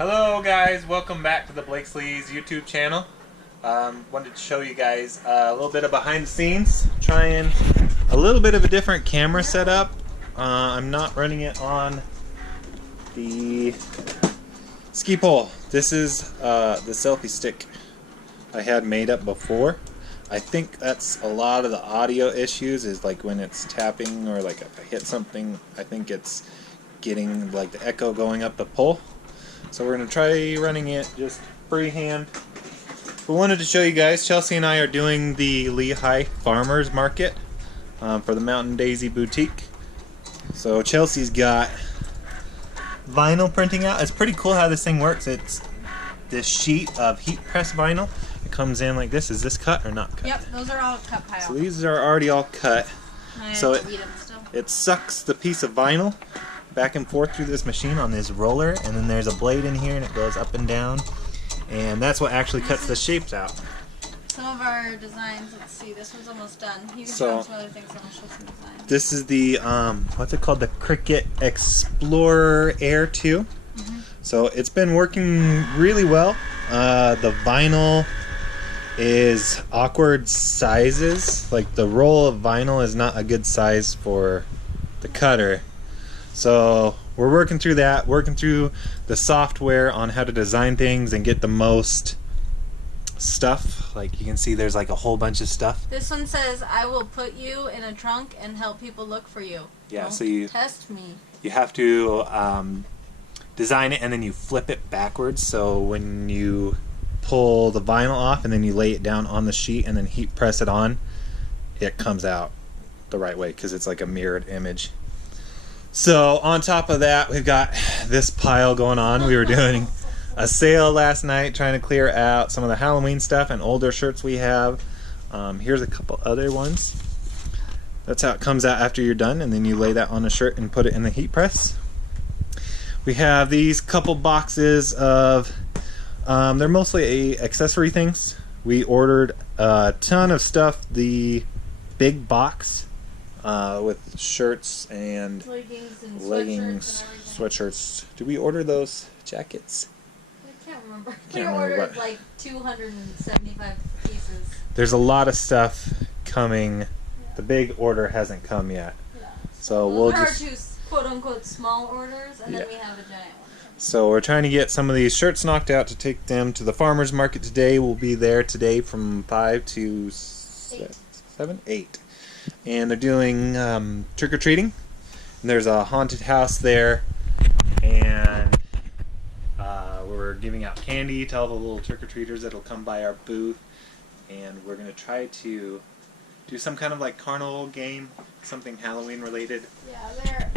Hello guys, welcome back to the Blakesley's YouTube channel. Wanted to show you guys a little bit of behind the scenes, trying a little bit of a different camera setup. I'm not running it on the ski pole. This is the selfie stick I had made up before. I think that's a lot of the audio issues is like when it's tapping or like if I hit something, I think it's getting like the echo going up the pole. So we're going to try running it just freehand. We wanted to show you guys, Chelsea and I are doing the Lehigh Farmers Market for the Mountain Daisy Boutique. So Chelsea's got vinyl printing out. It's pretty cool how this thing works. It's this sheet of heat press vinyl. It comes in like this. Is this cut or not cut? Yep, those are all cut pile. So these are already all cut. So it sucks the piece of vinyl back and forth through this machine on this roller, and then there's a blade in here and it goes up and down, and that's what actually cuts the shapes out. Some of our designs, let's see, this one's almost done. You can show some other things, and I'll show some designs. This is the, what's it called? The Cricut Explorer Air 2. So it's been working really well. The vinyl is awkward sizes. Like the roll of vinyl is not a good size for the cutter. So we're working through that, working through the software on how to design things and get the most stuff. Like you can see there's like a whole bunch of stuff. This one says, I will put you in a trunk and help people look for you. Yeah, Don't so you test me. You have to design it and then you flip it backwards, so when you pull the vinyl off and then you lay it down on the sheet and then heat press it on, it comes out the right way because it's like a mirrored image. So on top of that, we've got this pile going on. We were doing a sale last night trying to clear out some of the Halloween stuff and older shirts we have. Here's a couple other ones. That's how it comes out after you're done, and then you lay that on a shirt and put it in the heat press. We have these couple boxes of, they're mostly accessory things. We ordered a ton of stuff, the big box with shirts and leggings, sweatshirts. Did we order those jackets? I can't remember. We ordered like 275 pieces. There's a lot of stuff coming. Yeah. The big order hasn't come yet. Yeah. So we'll just... just... There are two quote-unquote small orders, and then we have a giant one. So we're trying to get some of these shirts knocked out to take them to the farmer's market today. We'll be there today from 5 to 8. And they're doing trick-or-treating. And there's a haunted house there. And we're giving out candy to all the little trick-or-treaters that'll come by our booth. And we're going to try to do some kind of like carnival game, something Halloween related. Yeah, they're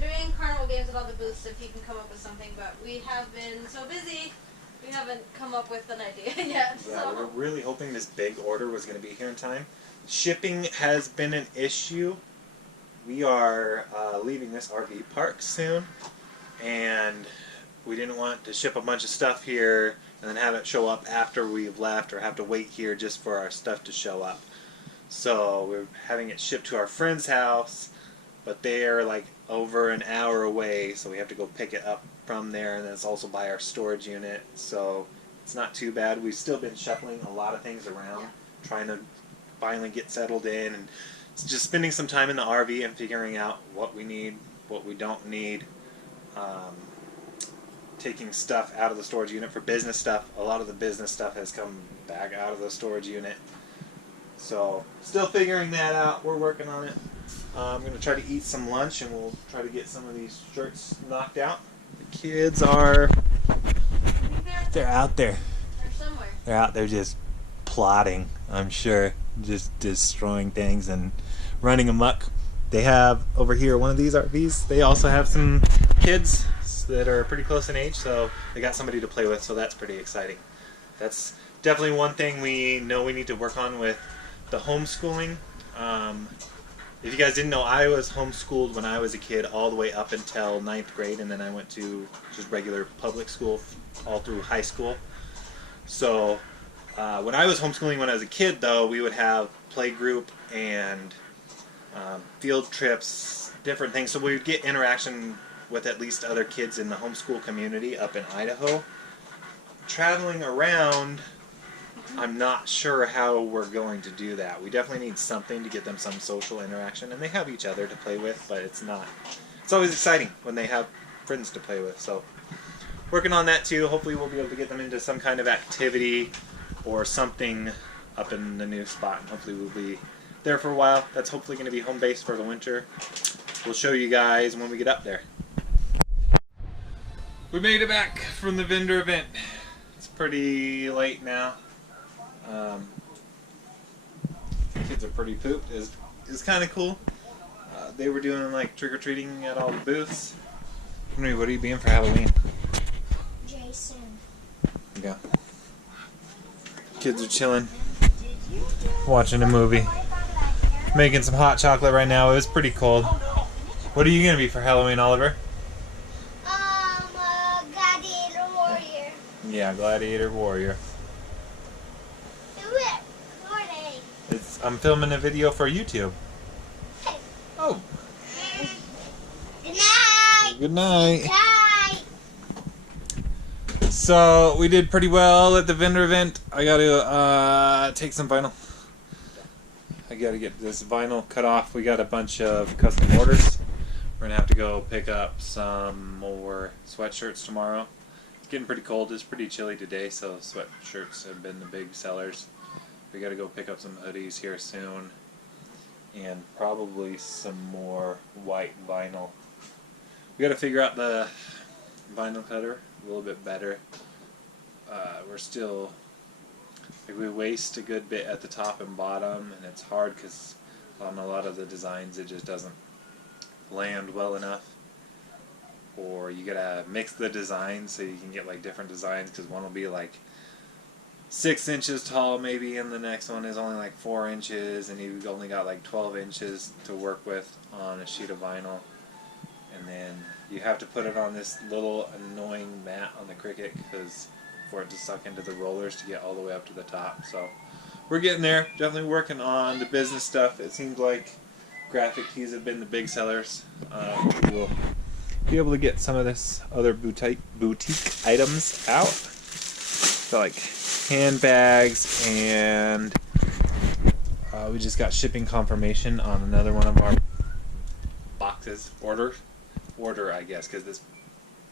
doing carnival games at all the booths if you can come up with something, but we have been so busy, we haven't come up with an idea yet. Yeah, so. we're really hoping this big order was going to be here in time. Shipping has been an issue. We are leaving this RV park soon, and we didn't want to ship a bunch of stuff here and then have it show up after we've left or have to wait here just for our stuff to show up. So we're having it shipped to our friend's house, but they are like over an hour away, so we have to go pick it up from there, and then it's also by our storage unit, so it's not too bad. We've still been shuffling a lot of things around, trying to finally get settled in, and just spending some time in the RV and figuring out what we need, what we don't need, taking stuff out of the storage unit for business stuff. A lot of the business stuff has come back out of the storage unit. So, still figuring that out. We're working on it. I'm going to try to eat some lunch, and we'll try to get some of these shirts knocked out. The kids are... They're out there. They're somewhere. They're out there just plotting, I'm sure. Just destroying things and running amok. They have, over here, one of these RVs. They also have some kids that are pretty close in age, so they got somebody to play with, so that's pretty exciting. That's definitely one thing we know we need to work on with the homeschooling. If you guys didn't know, I was homeschooled when I was a kid all the way up until 9th grade, and then I went to just regular public school all through high school. So when I was homeschooling when I was a kid, though, we would have playgroup and field trips, different things. So we would get interaction with at least other kids in the homeschool community up in Idaho. Traveling around, I'm not sure how we're going to do that. We definitely need something to get them some social interaction, and they have each other to play with, but it's always exciting when they have friends to play with. So working on that too. Hopefully we'll be able to get them into some kind of activity or something up in the new spot, and hopefully we'll be there for a while. That's hopefully going to be home base for the winter. We'll show you guys when we get up there. We made it back from the vendor event. It's pretty late now. Kids are pretty pooped. It's kind of cool. They were doing like trick-or-treating at all the booths. Henry, what are you being for Halloween? Jason. Yeah. Kids are chilling, watching a movie, making some hot chocolate right now. It was pretty cold. What are you gonna be for Halloween, Oliver? Gladiator warrior. Yeah, gladiator warrior. Do it. Morning. I'm filming a video for YouTube. Oh. Good night. Good night. Night. So we did pretty well at the vendor event. I got to take some vinyl. I got to get this vinyl cut off. We got a bunch of custom orders. We're gonna have to go pick up some more sweatshirts tomorrow. It's getting pretty cold. It's pretty chilly today, so sweatshirts have been the big sellers. We got to go pick up some hoodies here soon, and probably some more white vinyl. We got to figure out the vinyl cutter a little bit better. We're still, like, we waste a good bit at the top and bottom, and it's hard because on a lot of the designs it just doesn't land well enough. Or you gotta mix the designs so you can get like different designs, because one will be like 6 inches tall maybe, and the next one is only like 4 inches, and you've only got like 12 inches to work with on a sheet of vinyl. And then you have to put it on this little annoying mat on the Cricut for it to suck into the rollers to get all the way up to the top. So we're getting there. Definitely working on the business stuff. It seems like graphic tees have been the big sellers. We'll be able to get some of this other boutique items out. So like handbags, and we just got shipping confirmation on another one of our boxes. Order, I guess, because there's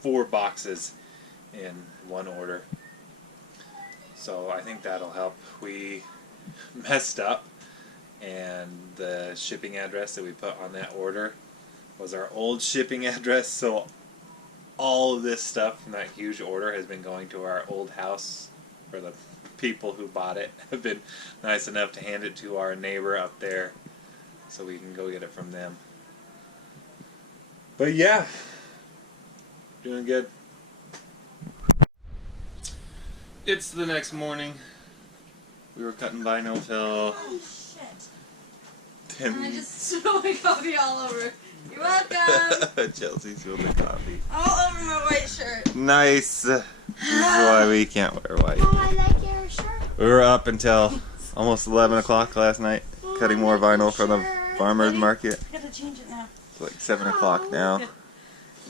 4 boxes in one order. So I think that'll help. We messed up, and the shipping address that we put on that order was our old shipping address, so all of this stuff from that huge order has been going to our old house, or the people who bought it have been nice enough to hand it to our neighbor up there so we can go get it from them. But yeah, doing good. It's the next morning. We were cutting vinyl till Oh shit. And I just spilled my coffee all over. You're welcome. Chelsea spilled the coffee. All over my white shirt. Nice. This is why we can't wear white. Oh, I like your shirt. We were up until almost 11 o'clock last night, cutting more vinyl for the farmer's market. I gotta change it now. It's like 7 o'clock now.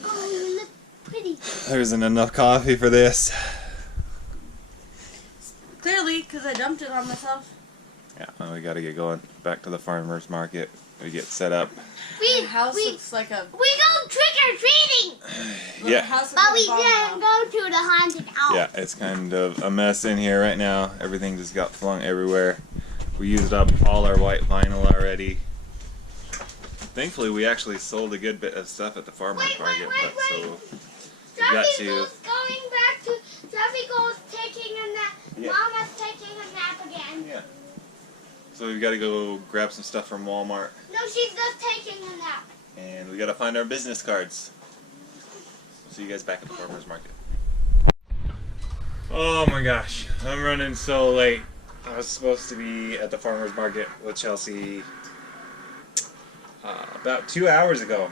Oh, you look pretty. There isn't enough coffee for this. Clearly, because I dumped it on myself. Yeah, well, we gotta get going. Back to the farmer's market. We get set up. The house looks like a... We go trick-or-treating! Yeah. But we didn't go to the haunted house. Yeah, it's kind of a mess in here right now. Everything just got flung everywhere. We used up all our white vinyl already. Thankfully, we actually sold a good bit of stuff at the farmer's market, but so we got to... going back to... Jeffy goes taking a nap. Yeah. Mama's taking a nap again. Yeah. So we've got to go grab some stuff from Walmart. No, she's just taking a nap. And we got to find our business cards. See you guys back at the farmer's market. Oh my gosh, I'm running so late. I was supposed to be at the farmer's market with Chelsea about 2 hours ago.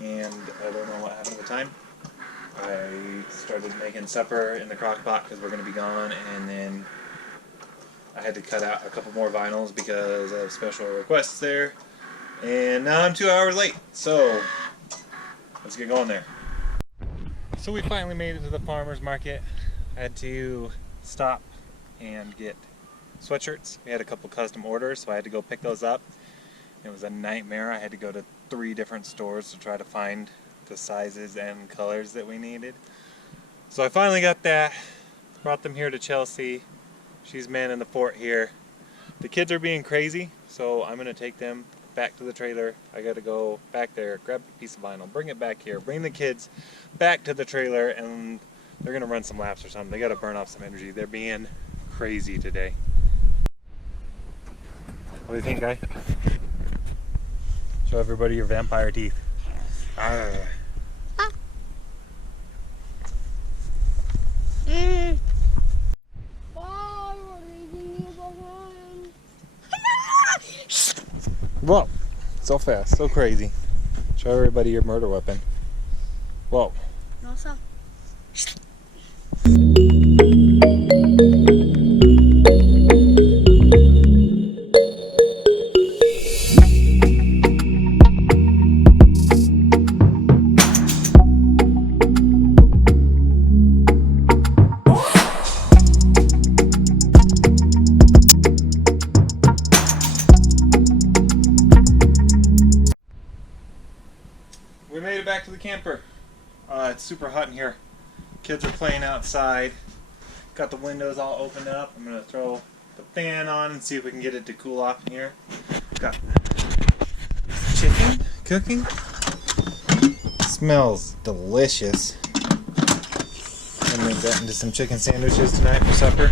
And I don't know what happened at the time. I started making supper in the crock pot because we're going to be gone, and then I had to cut out a couple more vinyls because of special requests there. And now I'm 2 hours late. So let's get going there. So we finally made it to the farmer's market. I had to stop and get sweatshirts. We had a couple custom orders, so I had to go pick those up. It was a nightmare. I had to go to 3 different stores to try to find the sizes and colors that we needed. So I finally got that. Brought them here to Chelsea. She's manning the fort here. The kids are being crazy, so I'm gonna take them back to the trailer. I gotta go back there, grab a piece of vinyl, bring it back here, bring the kids back to the trailer, and they're gonna run some laps or something. They gotta burn off some energy. They're being crazy today. What do you think, guy? Show everybody your vampire teeth. Arr. Whoa, so fast, so crazy. Show everybody your murder weapon. Whoa. No, sir. We made it back to the camper. It's super hot in here. Kids are playing outside. Got the windows all opened up. I'm gonna throw the fan on and see if we can get it to cool off in here. Got chicken cooking. Smells delicious. I'm gonna make that into some chicken sandwiches tonight for supper.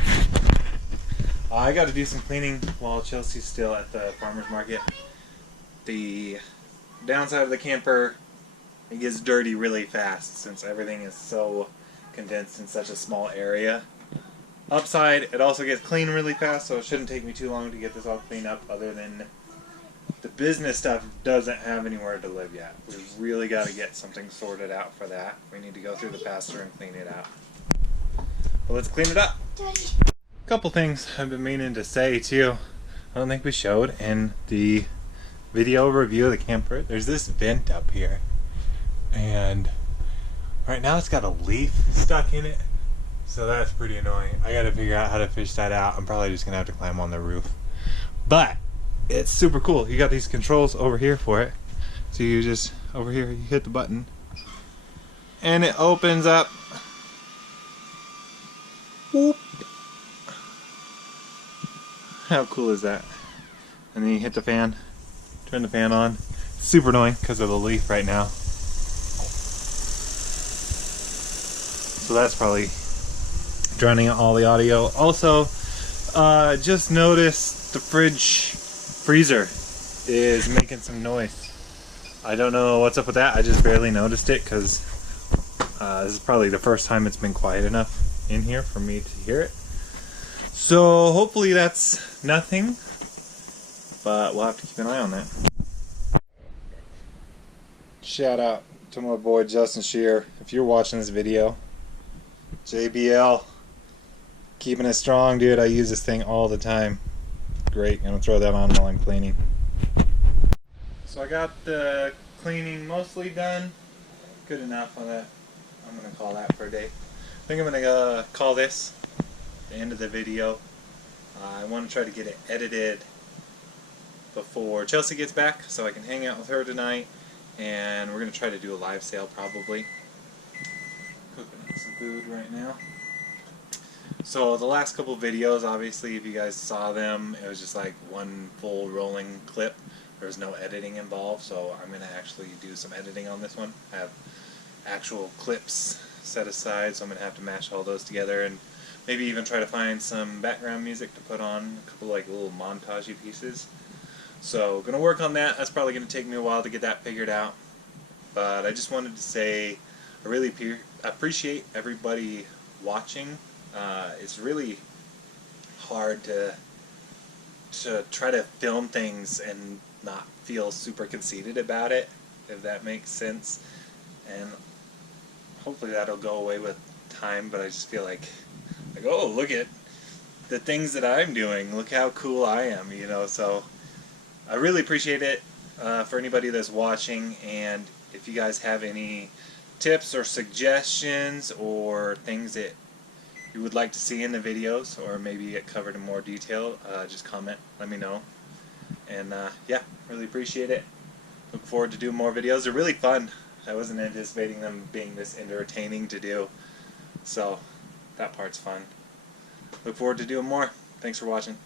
I got to do some cleaning while Chelsea's still at the farmer's market. The downside of the camper, it gets dirty really fast since everything is so condensed in such a small area. Upside, it also gets clean really fast, so it shouldn't take me too long to get this all cleaned up, other than the business stuff doesn't have anywhere to live yet. We've really got to get something sorted out for that. We need to go through the pasture and clean it out. Well, let's clean it up. Couple things I've been meaning to say too. I don't think we showed in the video review of the camper. There's this vent up here, and right now it's got a leaf stuck in it, so that's pretty annoying. I gotta figure out how to fish that out. I'm probably just gonna have to climb on the roof, but it's super cool. You got these controls over here for it, so you just over here you hit the button and it opens up. Whoop. How cool is that? And then you hit the fan, turn the fan on. Super annoying because of the leaf right now. So that's probably drowning out all the audio. Also, just noticed the freezer is making some noise. I don't know what's up with that. I just barely noticed it because this is probably the first time it's been quiet enough in here for me to hear it. So hopefully that's nothing, but we'll have to keep an eye on that. Shout out to my boy Justin Shear. If you're watching this video, JBL, keeping it strong, dude. I use this thing all the time. Great, I'm gonna throw that on while I'm cleaning. So I got the cleaning mostly done. Good enough on that. I'm gonna call that for a day. I think I'm gonna call this the end of the video. I want to try to get it edited before Chelsea gets back so I can hang out with her tonight, and we're going to try to do a live sale probably. Cooking up some food right now. So the last couple videos, obviously if you guys saw them, it was just like one full rolling clip. There was no editing involved, so I'm going to actually do some editing on this one. I have actual clips set aside, so I'm going to have to mash all those together and maybe even try to find some background music to put on, a couple like little montagey pieces. So gonna work on that. That's probably gonna take me a while to get that figured out. But I just wanted to say I really appreciate everybody watching. It's really hard to try to film things and not feel super conceited about it, if that makes sense. And hopefully that'll go away with time, but I just feel like, oh, look at the things that I'm doing. Look how cool I am, you know. So I really appreciate it for anybody that's watching. And if if you guys have any tips or suggestions or things that you would like to see in the videos, or maybe get covered in more detail, just comment, let me know. And yeah, really appreciate it. Look forward to doing more videos. They're really fun. I wasn't anticipating them being this entertaining to do, so that part's fun. Look forward to doing more. Thanks for watching.